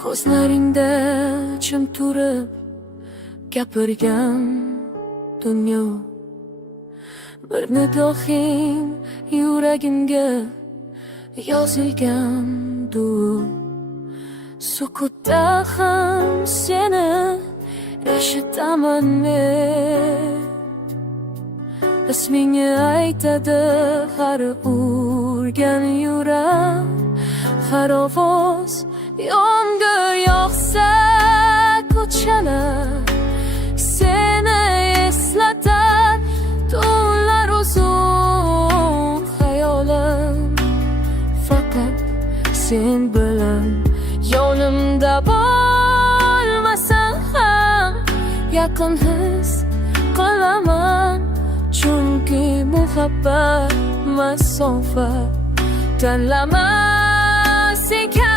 Ko'zlaringda jim turib gapirgan dunyo, bir nigohing yuragimga yozilgan duo. Sukutda ham seni eshitaman men, ismingni aytadi har urgan yurak. Har ovoz yomg'ir yog'sa ko'chalar seni eslatar. Tunlar uzun xayolim faqat sen bilan. Yonimda bo'lmasang ham yaqin his qilaman, chunki muhabbat masofa tanlamas ekan.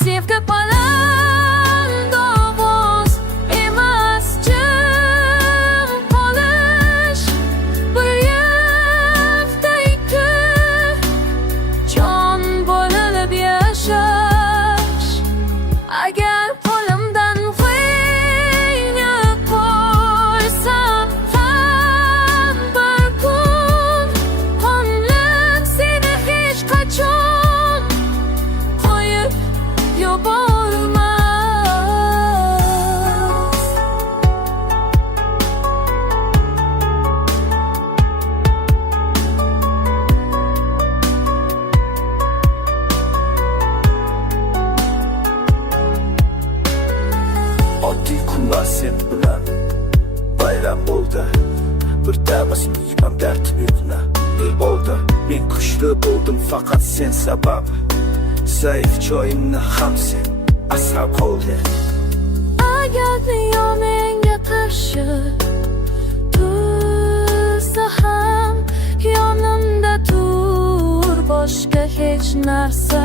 Sevgi baland ovoz emas, jim qolish. Bir yerda ikki jon bo'lib yashash. Agar qo'limdan qo'yni qo'ysam ham bir kun qonlik seni hech qachon qo'yib yubormas. Oddiy kunlar sen bilan bayram bo'ldi. Bir damasni yemam dardim yo'qna bir bo'ldi. Men kuchli bo'ldim faqat sen sabab. Zaif joyimni ham sen asrab qolding. Agar yoningga qarshi tursa ham yonimda tur. Boshqa hech narsa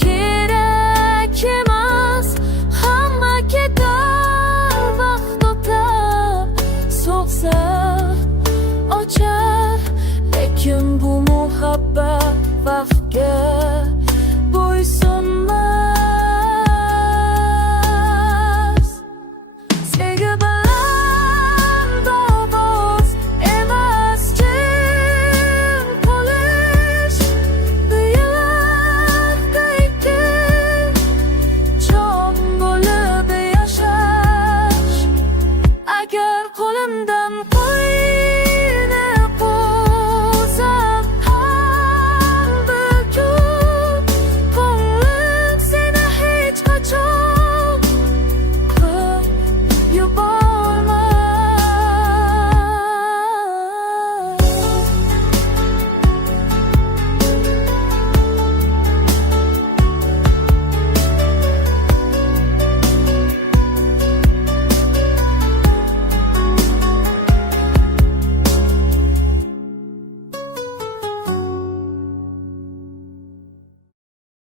kerak emas. Hamma ketar, vaqt o'tar, so'ksa ochar. Lekin bu muhabbat vafo